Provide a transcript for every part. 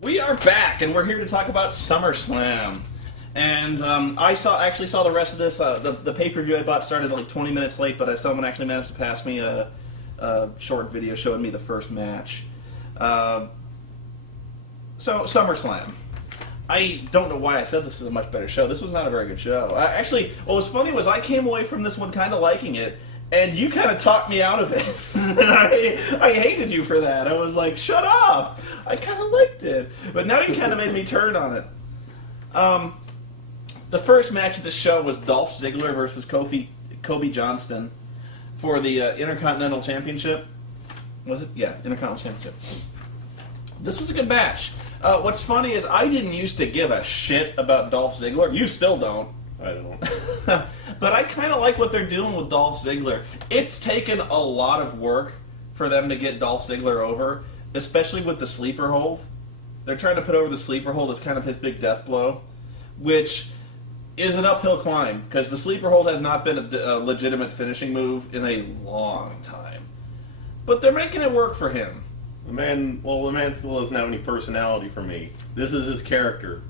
We are back, and we're here to talk about SummerSlam. And I actually saw the rest of this. The pay-per-view I bought started like 20 minutes late, but someone actually managed to pass me a short video showing me the first match. So, SummerSlam. I don't know why I said this was a much better show. This was not a very good show. Actually, what was funny was I came away from this one kind of liking it, and you kind of talked me out of it. And I hated you for that. I was like, shut up! I kind of liked it. But now you kind of made me turn on it. The first match of the show was Dolph Ziggler versus Kobe Johnston for the Intercontinental Championship. Was it? Yeah, Intercontinental Championship. This was a good match. What's funny is I didn't used to give a shit about Dolph Ziggler. You still don't. I don't. But I kind of like what they're doing with Dolph Ziggler. It's taken a lot of work for them to get Dolph Ziggler over, especially with the sleeper hold. They're trying to put over the sleeper hold as kind of his big death blow, which is an uphill climb, because the sleeper hold has not been a legitimate finishing move in a long time. But they're making it work for him. The man still doesn't have any personality for me. This is his character.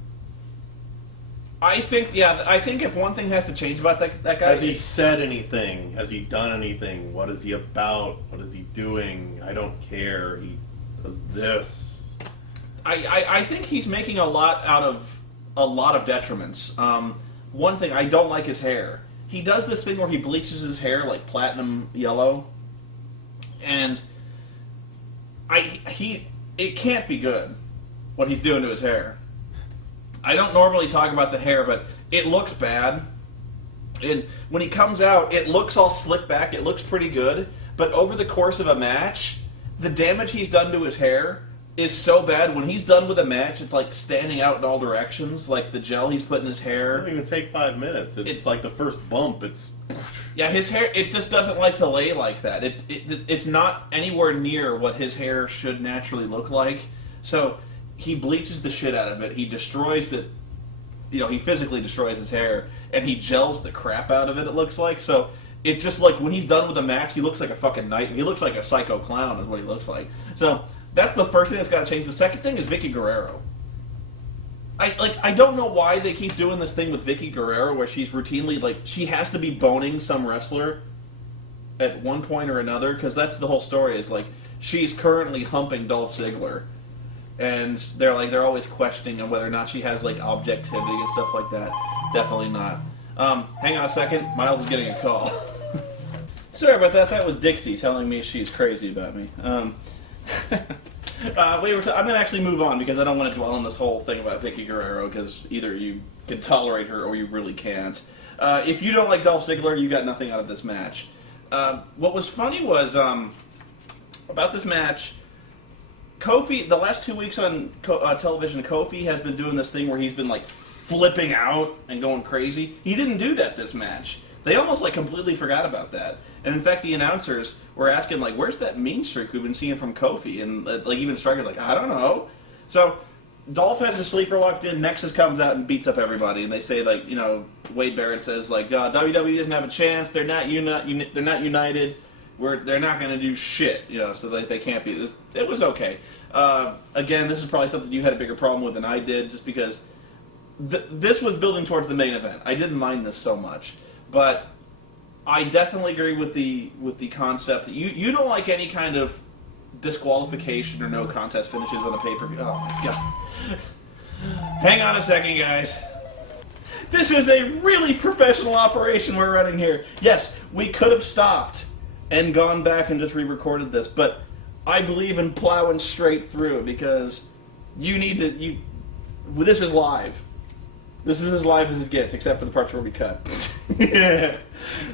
I think if one thing has to change about that guy... Has he said anything? Has he done anything? What is he about? What is he doing? I don't care. He does this. I think he's making a lot out of a lot of detriments. One thing, I don't like his hair. He does this thing where he bleaches his hair like platinum yellow, and it can't be good what he's doing to his hair. I don't normally talk about the hair, but it looks bad. And when he comes out, it looks all slicked back. It looks pretty good. But over the course of a match, the damage he's done to his hair is so bad. When he's done with a match, it's like standing out in all directions, like the gel he's put in his hair. It doesn't even take 5 minutes. It's like the first bump. Yeah, his hair, it just doesn't like to lay like that. It's not anywhere near what his hair should naturally look like. So he bleaches the shit out of it. He destroys it. He physically destroys his hair, and he gels the crap out of it, it looks like. So it just, like, when he's done with the match, he looks like a fucking knight. He looks like a psycho clown is what he looks like. So that's the first thing that's got to change. The second thing is Vicky Guerrero. I don't know why they keep doing this thing with Vicky Guerrero where she's routinely, like, she has to be boning some wrestler at one point or another, because that's the whole story, is, like, she's currently humping Dolph Ziggler. And they're always questioning on whether or not she has, like, objectivity and stuff like that. Definitely not. Hang on a second. Miles is getting a call. Sorry about that. That was Dixie telling me she's crazy about me. I'm going to actually move on because I don't want to dwell on this whole thing about Vicky Guerrero, because either you can tolerate her or you really can't. If you don't like Dolph Ziggler, you got nothing out of this match. What was funny was, about this match, Kofi, the last 2 weeks on television, Kofi has been doing this thing where he's been, like, flipping out and going crazy. He didn't do that this match. They almost, like, completely forgot about that. And, in fact, the announcers were asking, like, where's that mean streak we've been seeing from Kofi? And, like, even Striker's like, I don't know. So Dolph has his sleeper locked in. Nexus comes out and beats up everybody. And they say, like, Wade Barrett says, like, WWE doesn't have a chance. They're not united. They're not going to do shit, so they can't be. It was okay. Again, this is probably something you had a bigger problem with than I did, just because this was building towards the main event. I didn't mind this so much, but I definitely agree with the concept that you don't like any kind of disqualification or no contest finishes on a pay-per-view. Oh my god! Hang on a second, guys. This is a really professional operation we're running here. Yes, we could have stopped and gone back and just re-recorded this, but I believe in plowing straight through, because this is live. This is as live as it gets, except for the parts where we cut.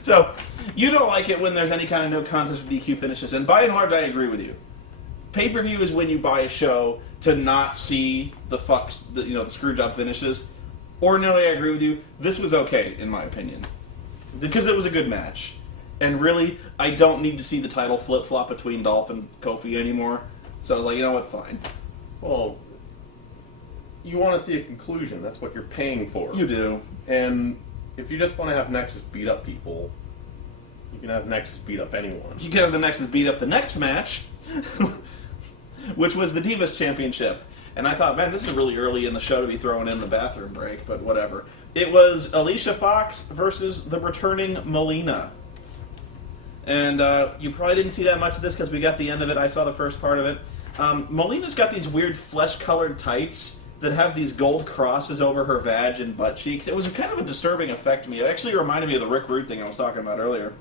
So, you don't like it when there's any kind of no contest with DQ finishes, and by and large, I agree with you. Pay-per-view is when you buy a show to not see the screwjob finishes. Ordinarily, I agree with you. This was okay, in my opinion, because it was a good match. And really, I don't need to see the title flip-flop between Dolph and Kofi anymore. So I was like, you know what, fine. Well, you want to see a conclusion. That's what you're paying for. You do. And if you just want to have Nexus beat up people, you can have Nexus beat up anyone. You can have the Nexus beat up the next match, which was the Divas Championship. and I thought, man, this is really early in the show to be throwing in the bathroom break, but whatever. It was Alicia Fox versus the returning Melina. And you probably didn't see that much of this because we got the end of it. I saw the first part of it. Melina's got these weird flesh-colored tights that have these gold crosses over her vag and butt cheeks. It was kind of a disturbing effect to me. It actually reminded me of the Rick Rude thing I was talking about earlier.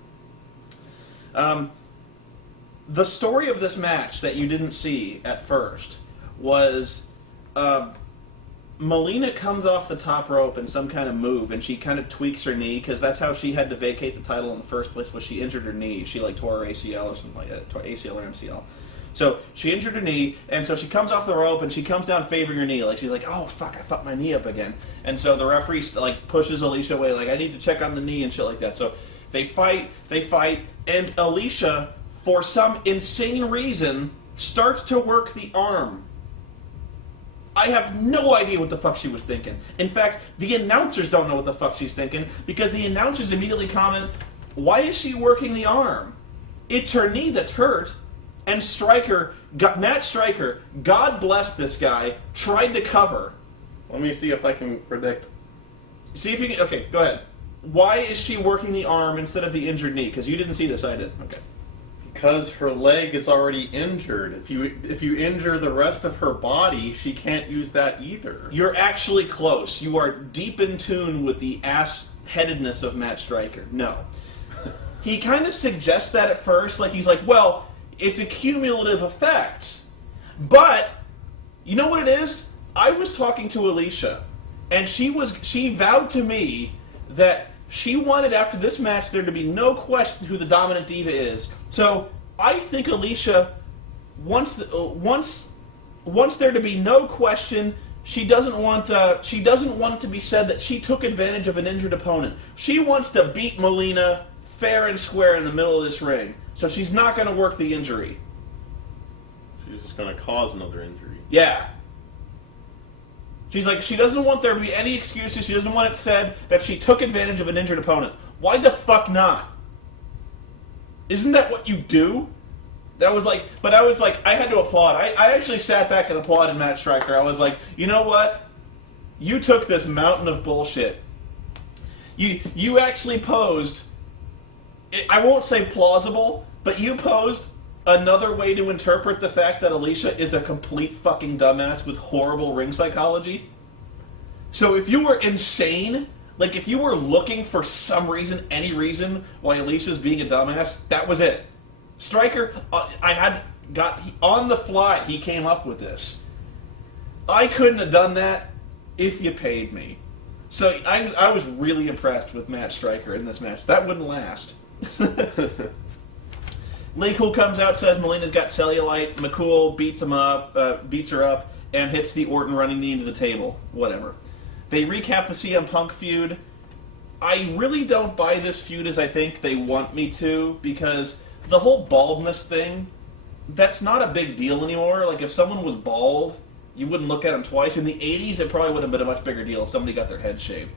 The story of this match that you didn't see at first was Melina comes off the top rope in some kind of move, and she kind of tweaks her knee, because that's how she had to vacate the title in the first place, was she injured her knee. She tore her ACL or something like that, ACL or MCL. So she injured her knee, and so she comes off the rope, and she comes down favoring her knee. Like, she's like, oh, fuck, I fucked my knee up again. And so the referee, like, pushes Alicia away, like, I need to check on the knee and shit like that. So they fight, and Alicia, for some insane reason, starts to work the arm. I have no idea what the fuck she was thinking. In fact, the announcers don't know what the fuck she's thinking, because the announcers immediately comment, why is she working the arm? It's her knee that's hurt. And Matt Striker, God bless this guy, tried to cover. Let me see if I can predict. See if you can. Okay, go ahead. Why is she working the arm instead of the injured knee? Because you didn't see this, I did. Okay. Because her leg is already injured. If you injure the rest of her body, she can't use that either. You're actually close. You are deep in tune with the ass-headedness of Matt Striker. No. He kind of suggests that at first, like he's like, well, it's a cumulative effect. But, you know what it is? I was talking to Alicia, and she vowed to me that she wanted, after this match, there to be no question who the dominant diva is. So, I think Alicia wants there to be no question. She doesn't want it to be said that she took advantage of an injured opponent. She wants to beat Melina fair and square in the middle of this ring. So she's not going to work the injury. She's just going to cause another injury. Yeah. She's like, she doesn't want there to be any excuses. She doesn't want it said that she took advantage of an injured opponent. Why the fuck not? Isn't that what you do? I was like, I had to applaud. I actually sat back and applauded Matt Striker. I was like, you know what? You took this mountain of bullshit. You actually posed, I won't say plausible, but you posed another way to interpret the fact that Alicia is a complete fucking dumbass with horrible ring psychology. So if you were insane, like if you were looking for some reason, any reason why Alicia's being a dumbass, that was it. Striker, on the fly, he came up with this. I couldn't have done that if you paid me. So I was really impressed with Matt Striker in this match. That wouldn't last. Lee Cool comes out, says Melina's got cellulite. McCool beats her up, and hits the Orton running knee into the table. Whatever. They recap the CM Punk feud. I really don't buy this feud as I think they want me to, because the whole baldness thing, that's not a big deal anymore. Like, if someone was bald, you wouldn't look at them twice. In the 80s, it probably would have been a much bigger deal if somebody got their head shaved.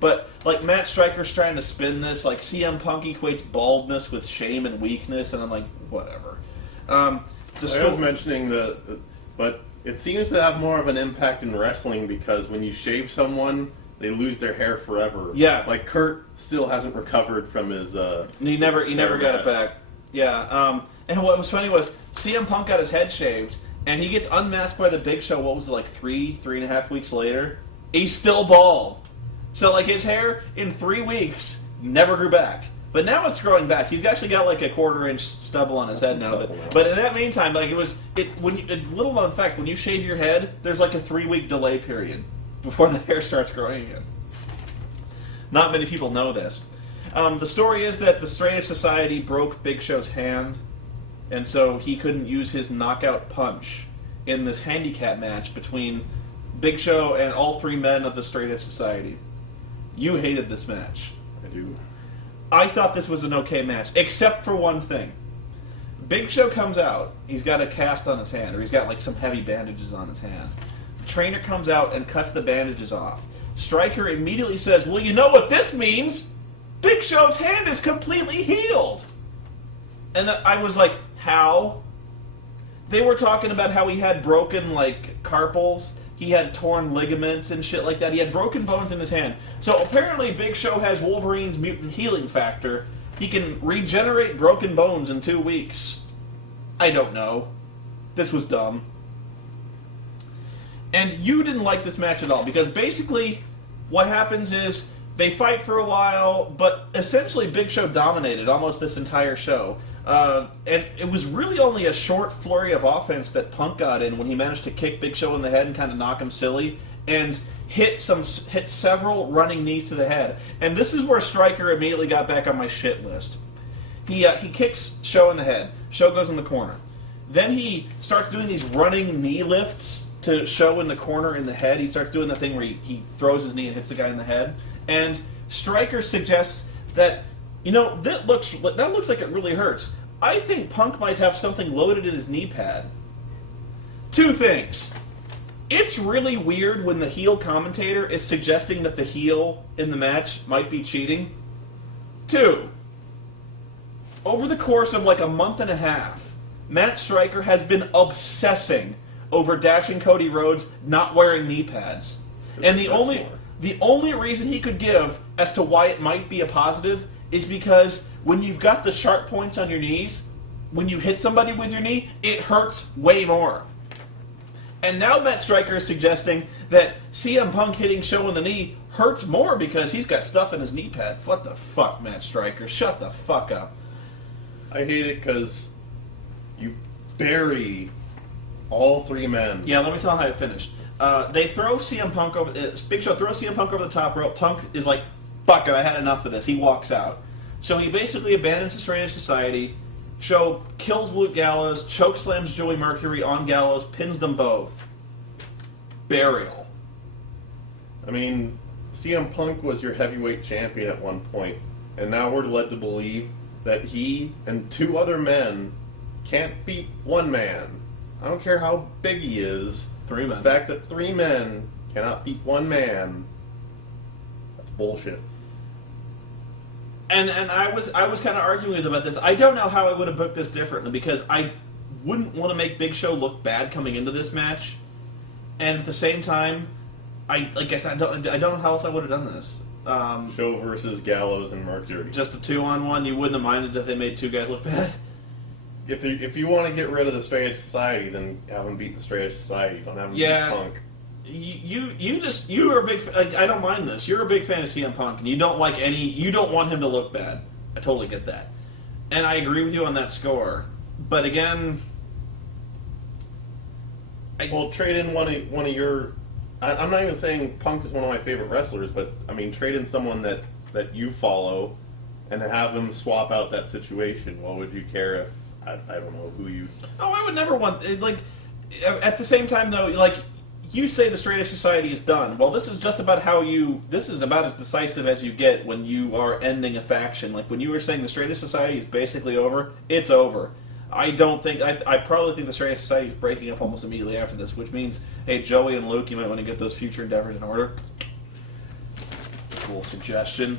But, like, Matt Striker's trying to spin this, like, CM Punk equates baldness with shame and weakness, and I'm like, whatever. I was mentioning but it seems to have more of an impact in wrestling, because when you shave someone, they lose their hair forever. Yeah. Like, Kurt still hasn't recovered from his, He never got it back. Yeah, and what was funny was, CM Punk got his head shaved, and he gets unmasked by the Big Show, what was it, like 3.5 weeks later? He's still bald. So, like, his hair, in 3 weeks, never grew back. But now it's growing back. He's actually got, like, a 1/4-inch stubble on his head now. But in that meantime, like, little known fact, when you shave your head, there's, like, a 3-week delay period before the hair starts growing again. Not many people know this. The story is that the Straight Edge Society broke Big Show's hand, and so he couldn't use his knockout punch in this handicap match between Big Show and all 3 men of the Straight Edge Society. You hated this match. I do. I thought this was an okay match, except for one thing. Big Show comes out, he's got a cast on his hand, or he's got like some heavy bandages on his hand. The trainer comes out and cuts the bandages off. Striker immediately says, well, you know what this means? Big Show's hand is completely healed. And I was like, how? They were talking about how he had broken, like, carpals. He had torn ligaments and shit like that. He had broken bones in his hand. So apparently Big Show has Wolverine's mutant healing factor. He can regenerate broken bones in 2 weeks. I don't know. This was dumb. And you didn't like this match at all, because basically what happens is they fight for a while, but essentially Big Show dominated almost this entire show. And it was really only a short flurry of offense that Punk got in when he managed to kick Big Show in the head and kind of knock him silly, and hit several running knees to the head. And this is where Stryker immediately got back on my shit list. He kicks Show in the head. Show goes in the corner. Then he starts doing these running knee lifts to Show in the corner in the head. He starts doing the thing where he throws his knee and hits the guy in the head. And Stryker suggests that, that looks like it really hurts. I think Punk might have something loaded in his knee pad. 2 things. It's really weird when the heel commentator is suggesting that the heel in the match might be cheating. 2. Over the course of like a month and a half, Matt Stryker has been obsessing over Dashing Cody Rhodes not wearing knee pads. And the only reason he could give as to why it might be a positive is because when you've got the sharp points on your knees, when you hit somebody with your knee, it hurts way more. And now Matt Stryker is suggesting that CM Punk hitting Show in the knee hurts more because he's got stuff in his knee pad. What the fuck, Matt Stryker? Shut the fuck up. I hate it because you bury all 3 men. Yeah, let me tell how it finished. They throw CM Punk over... Big Show throws CM Punk over the top rope. Punk is like, fuck it, I had enough of this. He walks out. So he basically abandons the Strange Society. Show kills Luke Gallows, chokeslams Joey Mercury on Gallows, pins them both. Burial. I mean, CM Punk was your heavyweight champion at one point, and now we're led to believe that he and 2 other men can't beat 1 man. I don't care how big he is. 3 men. The fact that 3 men cannot beat 1 man, that's bullshit. And I was kind of arguing with him about this. I don't know how I would have booked this differently, because I wouldn't want to make Big Show look bad coming into this match, and at the same time, I don't know how else I would have done this. Show versus Gallows and Mercury. Just a 2-on-1. You wouldn't have minded if they made 2 guys look bad. If you want to get rid of the Straight Edge Society, then have them beat the Straight Edge Society. Don't have them beat Punk. You are a big. I don't mind this. You're a big fan of CM Punk, and you don't want him to look bad. I totally get that, and I agree with you on that score. But again, trade in one of your. I'm not even saying Punk is one of my favorite wrestlers, but I mean trade in someone that you follow, and have them swap out that situation. What would you care if I don't know who you? Oh, I would never want At the same time, though, you say the Straight Edge Society is done. Well, this is just about this is about as decisive as you get when you are ending a faction. Like, when you were saying the Straight Edge Society is basically over, it's over. I probably think the Straight Edge Society is breaking up almost immediately after this, which means, hey, Joey and Luke, you might want to get those future endeavors in order. Just a little suggestion.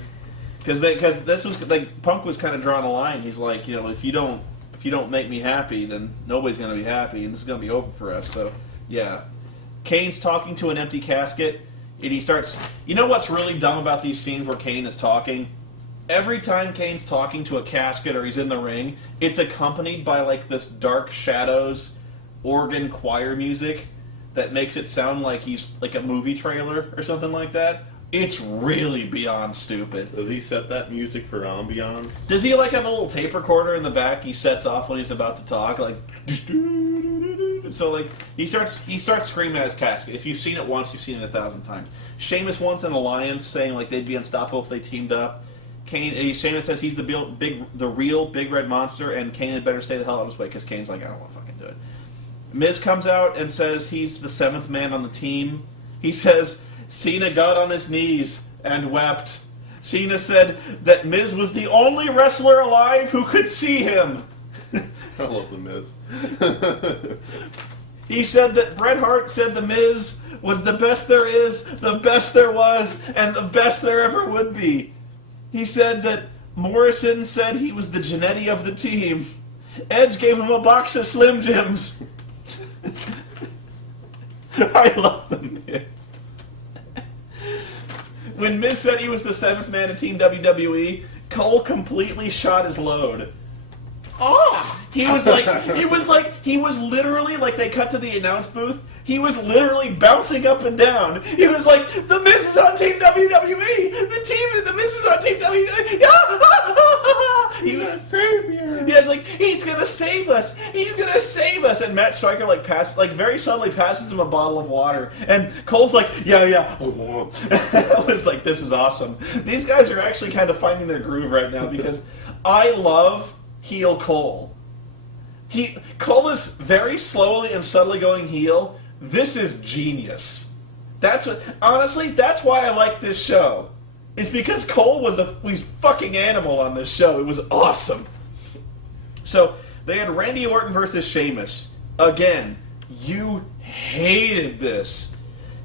Because this was, Punk was kind of drawing a line. He's like, if you don't make me happy, then nobody's going to be happy, and this is going to be over for us, so, yeah. Kane's talking to an empty casket, and he starts... You know what's really dumb about these scenes where Kane is talking? Every time Kane's talking to a casket or he's in the ring, it's accompanied by, this Dark Shadows organ choir music that makes it sound like he's, a movie trailer or something like that. It's really beyond stupid. Does he set that music for ambiance? Does he, have a little tape recorder in the back he sets off when he's about to talk? So, he starts screaming at his casket. If you've seen it once, you've seen it 1,000 times. Sheamus wants an alliance, saying, they'd be unstoppable if they teamed up. Sheamus says he's the real Big Red Monster, and Kane had better stay the hell out of his way, because Kane's like, I don't want to fucking do it. Miz comes out and says he's the 7th man on the team. He says Cena got on his knees and wept. Cena said that Miz was the only wrestler alive who could see him. I love The Miz. He said that Bret Hart said The Miz was the best there is, the best there was, and the best there ever would be. He said that Morrison said he was the Jannetty of the team. Edge gave him a box of Slim Jims. I love the Miz. When Miz said he was the 7th man in Team WWE, Cole completely shot his load. Oh! He was literally, like, they cut to the announce booth, he was literally bouncing up and down. He was like, the Miz is on Team WWE! The Miz is on Team WWE! He's a savior! Yeah, it's like, he's gonna save us! He's gonna save us! And Matt Striker, very subtly passes him a bottle of water. And Cole's like, yeah. I was like, this is awesome. These guys are actually kind of finding their groove right now, because I love heel Cole. Cole is very slowly and subtly going heel. This is genius. Honestly, that's why I like this show. It's because Cole was a fucking animal on this show. It was awesome. So, they had Randy Orton versus Sheamus. Again, you hated this.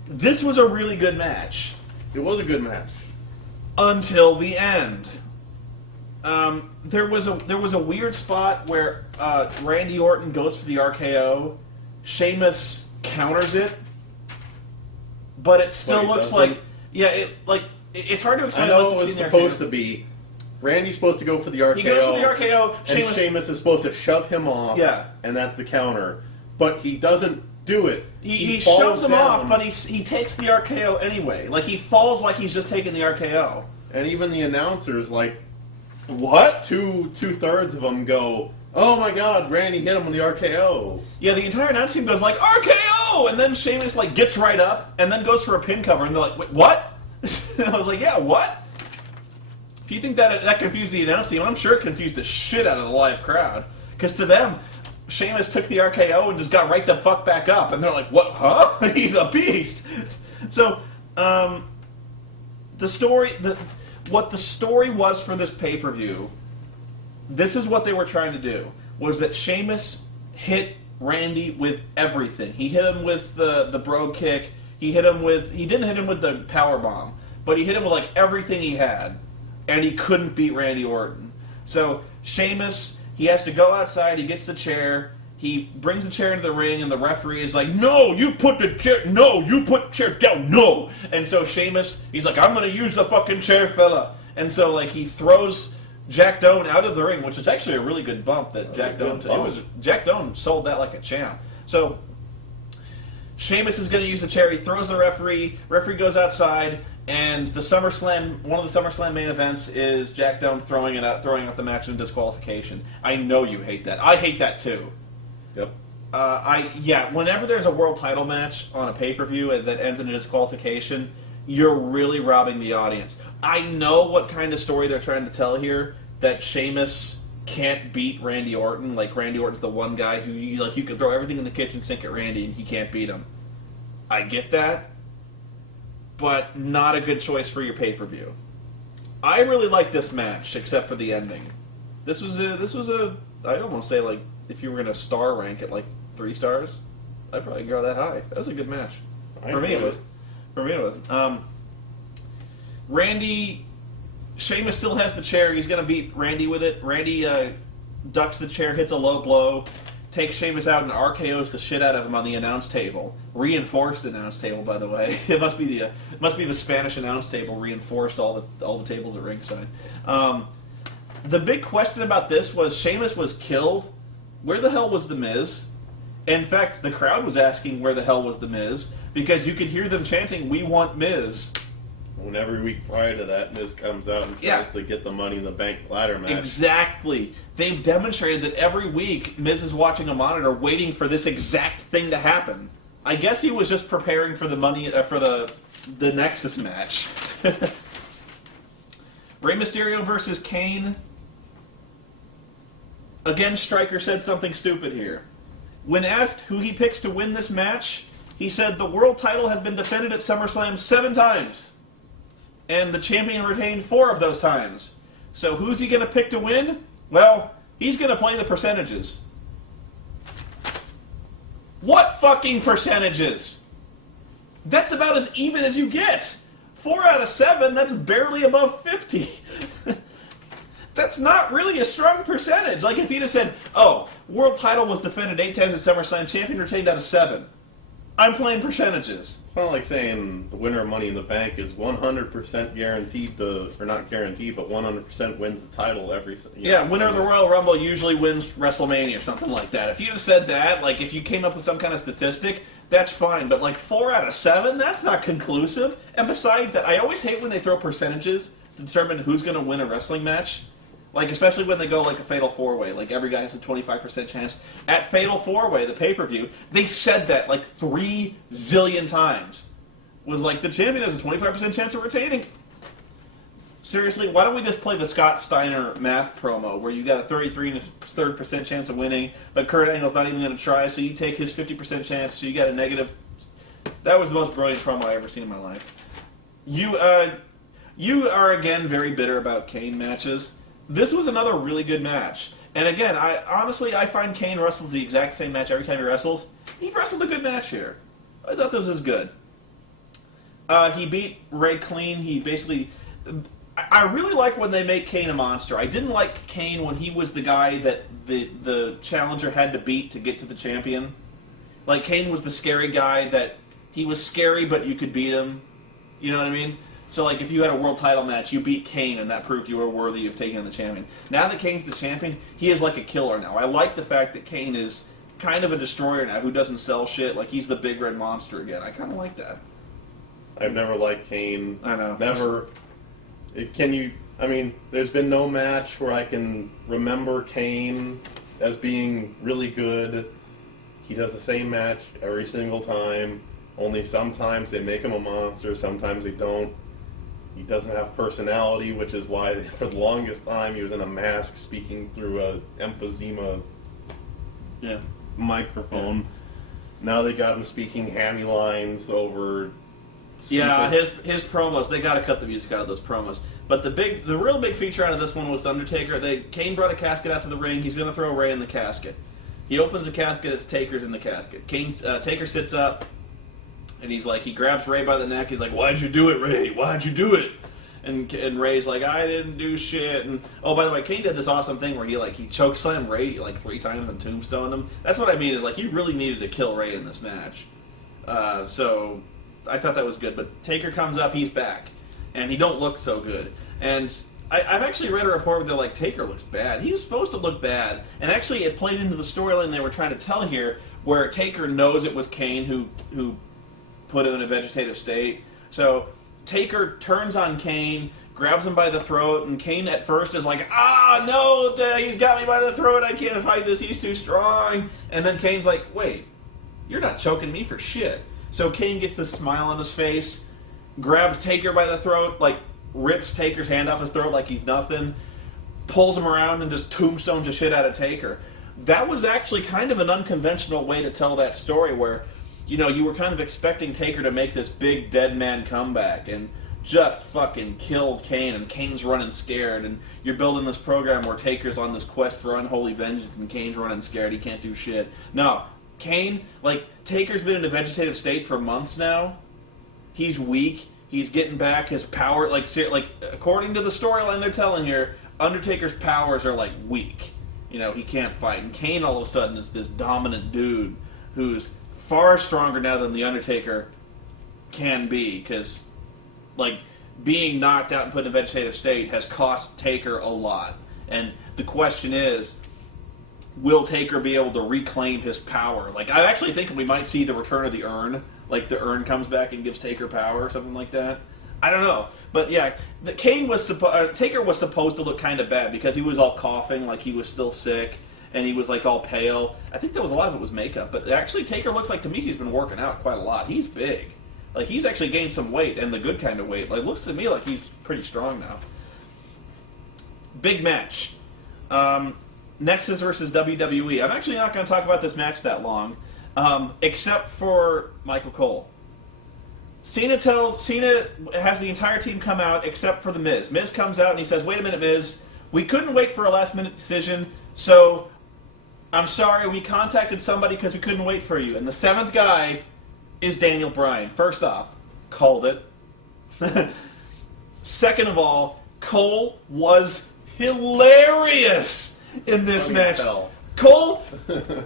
This was a really good match. It was a good match. Until the end. There was a weird spot where Randy Orton goes for the RKO. Sheamus counters it, but it still looks like it's hard to explain. I know it was supposed to be. Randy's supposed to go for the RKO. He goes for the RKO. And Sheamus is supposed to shove him off. Yeah, and that's the counter. But he doesn't do it. He shoves him off, but he takes the RKO anyway. Like, he falls like he's just taking the RKO. And even the announcers, like, what? Two-thirds of them go, oh my God, Randy hit him with the RKO. Yeah, the entire announce team goes like, RKO! And then Sheamus like gets right up and then goes for a pin cover, and they're like, wait, what? And I was like, yeah, what? If you think that confused the announce team, I'm sure it confused the shit out of the live crowd. Because to them, Sheamus took the RKO and just got right the fuck back up, and they're like, what, huh? He's a beast! So, what the story was for this pay-per-view, this is what they were trying to do, was that Sheamus hit Randy with everything. He hit him with the bro kick, he didn't hit him with the power bomb, but he hit him with like everything he had, and he couldn't beat Randy Orton. So Sheamus, he has to go outside, he gets the chair, he brings the chair into the ring, and the referee is like, no, you put the chair down, no! And so Sheamus, he's like, I'm going to use the fucking chair, fella. And so, like, he throws Jack Doan out of the ring, which is actually a really good bump that Jack Doan Jack Doan sold that like a champ. So, Sheamus is going to use the chair, he throws the referee goes outside, and one of the SummerSlam main events is Jack Doan throwing out the match in disqualification. I know you hate that. I hate that too. Yep. Whenever there's a world title match on a pay-per-view that ends in a disqualification, you're really robbing the audience. I know what kind of story they're trying to tell here, that Sheamus can't beat Randy Orton. Like, Randy Orton's the one guy who, you can throw everything in the kitchen sink at Randy and he can't beat him. I get that, but not a good choice for your pay-per-view. I really liked this match, except for the ending. This was a I'd almost say, like, if you were going to star rank it like 3 stars, I'd probably go that high. That was a good match. For me it was. Sheamus still has the chair. He's going to beat Randy with it. Randy ducks the chair, hits a low blow, takes Sheamus out, and RKOs the shit out of him on the announce table. Reinforced announce table, by the way. It must be the Spanish announce table reinforced all the tables at ringside. The big question about this was Sheamus was killed. Where the hell was The Miz? In fact, the crowd was asking where the hell was The Miz, because you could hear them chanting, "We want Miz." When every week prior to that, Miz comes out and tries to get the Money in the Bank ladder match. Exactly. They've demonstrated that every week Miz is watching a monitor waiting for this exact thing to happen. I guess he was just preparing for the the Nexus match. Rey Mysterio versus Kane. Again, Stryker said something stupid here. When asked who he picks to win this match, he said the world title has been defended at SummerSlam 7 times. And the champion retained 4 of those times. So who's he going to pick to win? Well, he's going to play the percentages. What fucking percentages? That's about as even as you get. 4 out of 7, that's barely above 50. That's not really a strong percentage. Like, if he'd have said, oh, world title was defended 8 times at SummerSlam, champion retained out of 7. I'm playing percentages. It's not like saying the winner of Money in the Bank is 100% guaranteed to, or not guaranteed, but 100% wins the title every. Winner of the Royal Rumble usually wins WrestleMania or something like that. If you had said that, like if you came up with some kind of statistic, that's fine. But like 4 out of 7, that's not conclusive. And besides that, I always hate when they throw percentages to determine who's going to win a wrestling match. Like, especially when they go like a Fatal 4-Way. Like, every guy has a 25% chance. At Fatal 4-Way, the pay-per-view, they said that like 3 zillion times. Was like, the champion has a 25% chance of retaining. Seriously, why don't we just play the Scott Steiner math promo, where you got a 33 1/3% chance of winning, but Kurt Angle's not even going to try, so you take his 50% chance, so you got a negative. That was the most brilliant promo I've ever seen in my life. You are, again, very bitter about Kane matches. This was another really good match. And again, I find Kane wrestles the exact same match every time he wrestles. He wrestled a good match here. I thought this was good. He beat Ray clean. He basically... I really like when they make Kane a monster. I didn't like Kane when he was the guy that the challenger had to beat to get to the champion. Like, Kane was the scary guy that... He was scary, but you could beat him. You know what I mean? So, like, if you had a world title match, you beat Kane, and that proved you were worthy of taking on the champion. Now that Kane's the champion, he is like a killer now. I like the fact that Kane is kind of a destroyer now who doesn't sell shit. Like, he's the big red monster again. I kind of like that. I've never liked Kane. I know. Never. There's been no match where I can remember Kane as being really good. He does the same match every single time. Only sometimes they make him a monster, sometimes they don't. He doesn't have personality, which is why for the longest time he was in a mask speaking through a emphysema microphone. Yeah. Now they got him speaking hammy lines over... Yeah, his promos, they got to cut the music out of those promos. But the real big feature out of this one was The Undertaker. Kane brought a casket out to the ring. He's going to throw Ray in the casket. He opens the casket, it's Taker's in the casket. Taker sits up, and he grabs Ray by the neck. He's like, "Why'd you do it, Ray? Why'd you do it?" And Ray's like, "I didn't do shit." And oh, by the way, Kane did this awesome thing where he chokeslammed Ray like 3 times and tombstoned him. That's what I mean, is like, you really needed to kill Ray in this match. So I thought that was good. But Taker comes up, he's back, and he don't look so good. And I've actually read a report where they're like, Taker looks bad. He was supposed to look bad, and actually it played into the storyline they were trying to tell here, where Taker knows it was Kane who put him in a vegetative state. So Taker turns on Kane, grabs him by the throat, and Kane at first is like, "Ah, no, he's got me by the throat, I can't fight this, he's too strong." And then Kane's like, "Wait, you're not choking me for shit." So Kane gets this smile on his face, grabs Taker by the throat, like rips Taker's hand off his throat like he's nothing, pulls him around and just tombstones the shit out of Taker. That was actually kind of an unconventional way to tell that story, where you were kind of expecting Taker to make this big dead man comeback and just fucking killed Kane, and Kane's running scared, and you're building this program where Taker's on this quest for unholy vengeance and Kane's running scared, he can't do shit. No, Kane, Taker's been in a vegetative state for months now. He's weak, he's getting back his power, according to the storyline they're telling here, Undertaker's powers are weak. He can't fight, and Kane all of a sudden is this dominant dude who's far stronger now than The Undertaker can be, because, being knocked out and put in a vegetative state has cost Taker a lot. And the question is, will Taker be able to reclaim his power? I actually think we might see the return of the urn. The urn comes back and gives Taker power or something like that. I don't know. But yeah, Taker was supposed to look kind of bad because he was all coughing, like he was still sick. And he was all pale. I think a lot of it was makeup, but actually Taker looks like, to me, he's been working out quite a lot. He's big. He's actually gained some weight, and the good kind of weight. Looks to me like he's pretty strong now. Big match. Nexus versus WWE. I'm actually not going to talk about this match that long, except for Michael Cole. Cena has the entire team come out except for The Miz. Miz comes out and he says, "Wait a minute, Miz. We couldn't wait for a last-minute decision, so I'm sorry, we contacted somebody because we couldn't wait for you." And the 7th guy is Daniel Bryan. First off, called it. Second of all, Cole was hilarious in this match. Cole,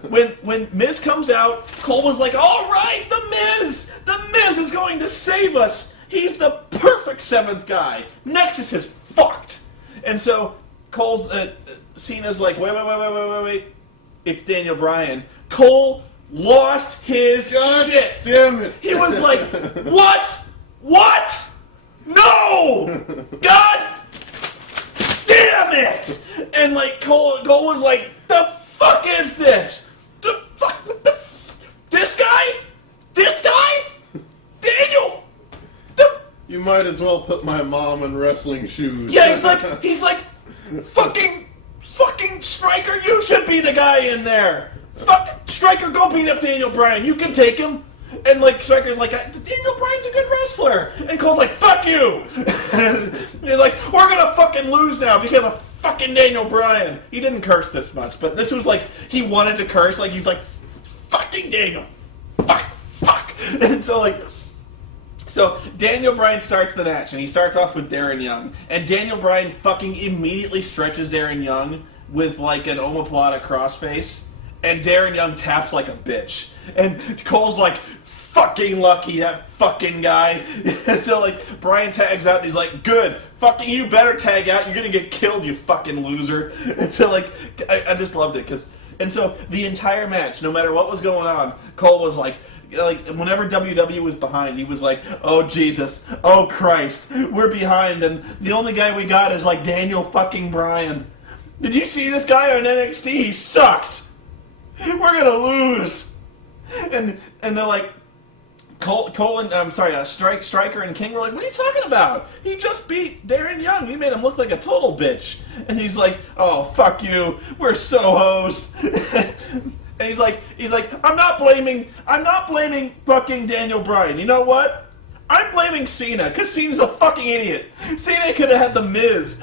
when Miz comes out, Cole was like, all right, the Miz is going to save us. He's the perfect 7th guy. Nexus is fucked. And so Cole's, Cena's like, wait. It's Daniel Bryan. Cole lost his shit. Damn it. He was like, what? No! God damn it! And like Cole was like, the fuck is this? This guy? Daniel! You might as well put my mom in wrestling shoes. Yeah, he's like, fucking Stryker, you should be the guy in there. Fuck, Stryker, go beat up Daniel Bryan. You can take him. And like Stryker's like, Daniel Bryan's a good wrestler. And Cole's like, fuck you. And he's like, we're gonna fucking lose now because of fucking Daniel Bryan. He didn't curse this much, but this was like, he wanted to curse. Like, he's like, fucking Daniel. Fuck. And so Daniel Bryan starts the match, and he starts off with Darren Young. And Daniel Bryan fucking immediately stretches Darren Young with like an omoplata crossface. And Darren Young taps like a bitch. And Cole's like, fucking lucky, that fucking guy. And so like, Bryan tags out and he's like, good, fucking you better tag out, you're gonna get killed, you fucking loser. And so like, I just loved it, and so the entire match, no matter what was going on, Cole was like, whenever WWE was behind, he was like, oh Jesus, oh Christ, we're behind, and the only guy we got is like Daniel fucking Bryan. Did you see this guy on NXT? He sucked. We're gonna lose. And they're like, Cole and Stryker and King were like, what are you talking about? He just beat Darren Young. He made him look like a total bitch. And he's like, oh fuck you. We're so hosed. And he's like, I'm not blaming fucking Daniel Bryan. You know what? I'm blaming Cena, because Cena's a fucking idiot. Cena could have had the Miz.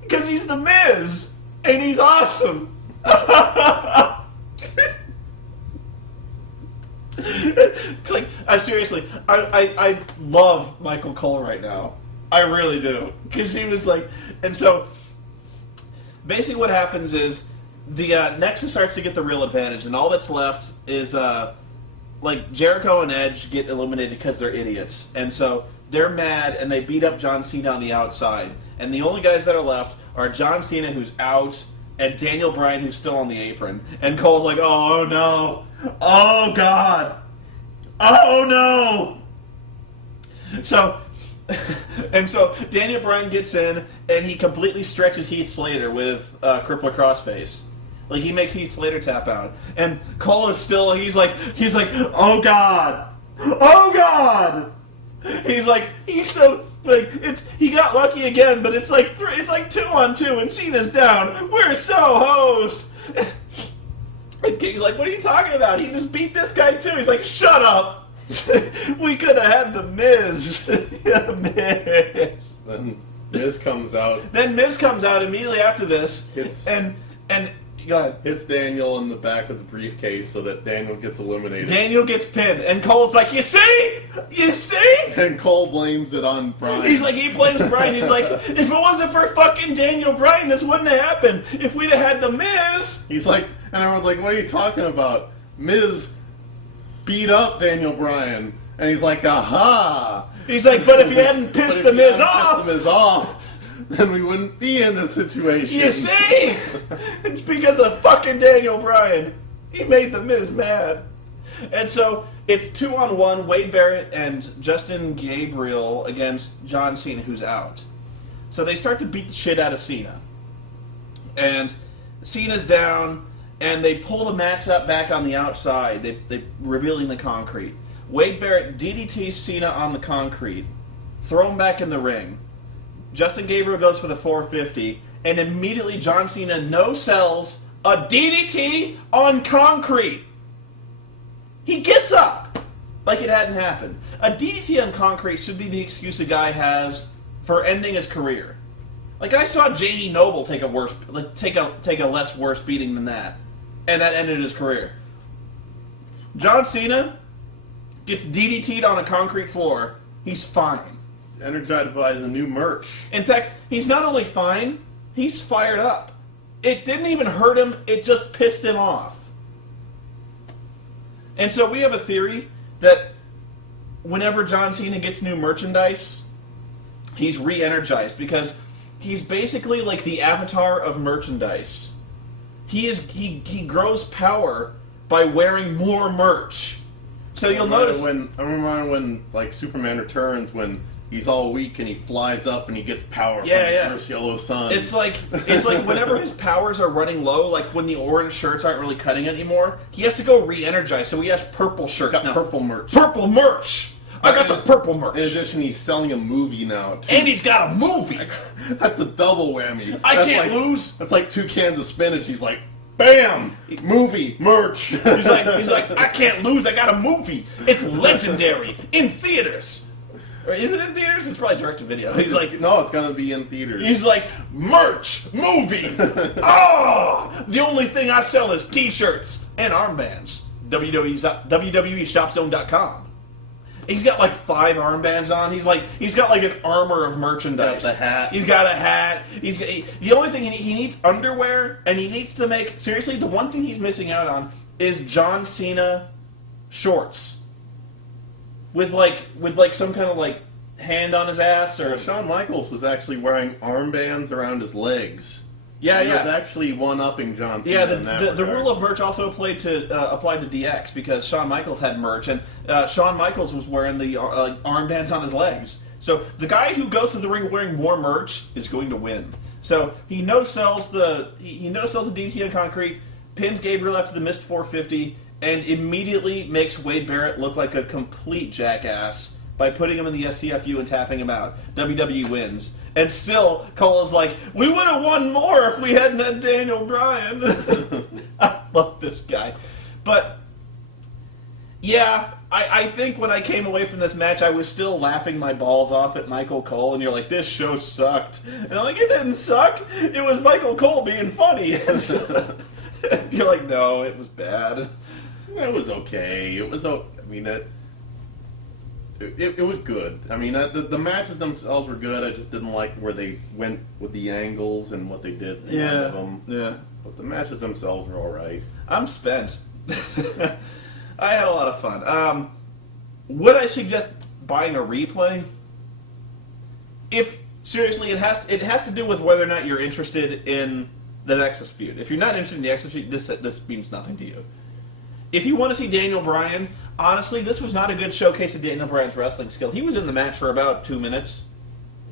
Because he's the Miz. And he's awesome. It's like, seriously, I love Michael Cole right now. I really do. Because he was like, and so, basically what happens is, the Nexus starts to get the real advantage, and all that's left is, like, Jericho and Edge get eliminated because they're idiots. And so, they're mad, and they beat up John Cena on the outside. And the only guys that are left are John Cena, who's out, and Daniel Bryan, who's still on the apron. And Cole's like, oh no. Oh God. Oh no. So Daniel Bryan gets in, and he completely stretches Heath Slater with Crippler Crossface. Like, he makes Heath Slater tap out. And Cole is still, he's like, oh God. Oh God. He's still, like, he got lucky again, but it's like 2-on-2 and Cena's down. We're so hosed. And King's like, what are you talking about? He just beat this guy too. He's like, shut up. We could have had the Miz. The Miz. Then Miz comes out. Then Miz comes out immediately after this. And go ahead. Hits Daniel in the back of the briefcase so that Daniel gets eliminated. Daniel gets pinned, and Cole's like, you see? And Cole blames it on Bryan. He's like, he blames Bryan. He's like, if it wasn't for fucking Daniel Bryan, this wouldn't have happened. If we'd have had the Miz. He's like, and everyone's like, what are you talking about? Miz beat up Daniel Bryan. And he's like, aha. He's like, but if you hadn't pissed the Miz off, then we wouldn't be in this situation. You see? It's because of fucking Daniel Bryan. He made the Miz mad. And so, it's 2-on-1, Wade Barrett and Justin Gabriel against John Cena, who's out. So they start to beat the shit out of Cena. And Cena's down, and they pull the mats up back on the outside, they revealing the concrete. Wade Barrett DDTs Cena on the concrete, throw him back in the ring. Justin Gabriel goes for the 450, and immediately John Cena no-sells a DDT on concrete. He gets up like it hadn't happened. A DDT on concrete should be the excuse a guy has for ending his career. Like, I saw Jamie Noble take a less worse beating than that, and that ended his career. John Cena gets DDT'd on a concrete floor. He's fine. Energized by the new merch. In fact, he's not only fine, he's fired up. It didn't even hurt him, it just pissed him off. And so we have a theory that whenever John Cena gets new merchandise, he's re-energized because he's basically like the avatar of merchandise. He grows power by wearing more merch. So you'll notice I remember when like Superman Returns, when he's all weak and he flies up and he gets power from the first yellow sun. It's like whenever his powers are running low, like when the orange shirts aren't really cutting it anymore, he has to go re-energize. So he has purple shirts got now. Purple merch. Purple merch. I got the purple merch. In addition, he's selling a movie now too. And he's got a movie. That's a double whammy. I can't lose. That's like 2 cans of spinach. He's like, bam, movie merch. He's like, I can't lose. I got a movie. It's legendary in theaters. Or is it in theaters? It's probably direct to video. He's like, no, it's gonna be in theaters. He's like, merch, movie. Oh, the only thing I sell is T-shirts and armbands. WWEshopzone.com. He's got like 5 armbands on. He's got like an armor of merchandise. He's got the hat. He's got a hat. The only thing he needs underwear, and he needs to make, seriously, the one thing he's missing out on is John Cena shorts. With some kind of like hand on his ass or. Shawn Michaels was actually wearing armbands around his legs. Yeah, he was actually one-upping John Cena. Yeah, in that the rule of merch also applied to DX because Shawn Michaels had merch and Shawn Michaels was wearing the armbands on his legs. So the guy who goes to the ring wearing more merch is going to win. So he no-sells the DDT on Concrete, pins Gabriel after the missed 450, and immediately makes Wade Barrett look like a complete jackass by putting him in the STFU and tapping him out. WWE wins. And still, Cole is like, we would have won more if we hadn't had Daniel Bryan. I love this guy. But, yeah, I think when I came away from this match, I was still laughing my balls off at Michael Cole, and you're like, this show sucked. And I'm like, it didn't suck. It was Michael Cole being funny. And so, you're like, no, it was bad. It was okay. It was, I mean, it was good. I mean, the matches themselves were good. I just didn't like where they went with the angles and what they did at the end of them. Yeah. But the matches themselves were all right. I'm spent. I had a lot of fun. Would I suggest buying a replay? If seriously, it has to do with whether or not you're interested in the Nexus feud. If you're not interested in the Nexus feud, this means nothing to you. If you want to see Daniel Bryan, honestly, this was not a good showcase of Daniel Bryan's wrestling skill. He was in the match for about 2 minutes.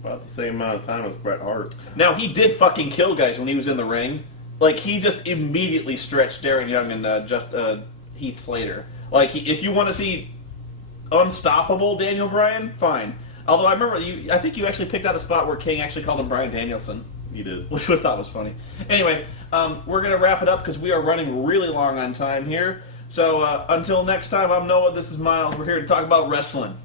About the same amount of time as Bret Hart. Now, he did fucking kill guys when he was in the ring. Like, he just immediately stretched Darren Young and Heath Slater. Like, if you want to see unstoppable Daniel Bryan, fine. Although I remember, I think you actually picked out a spot where King actually called him Bryan Danielson. He did. Which I thought was funny. Anyway, we're going to wrap it up because we are running really long on time here. So until next time, I'm Noah, this is Miles. We're here to talk about wrestling.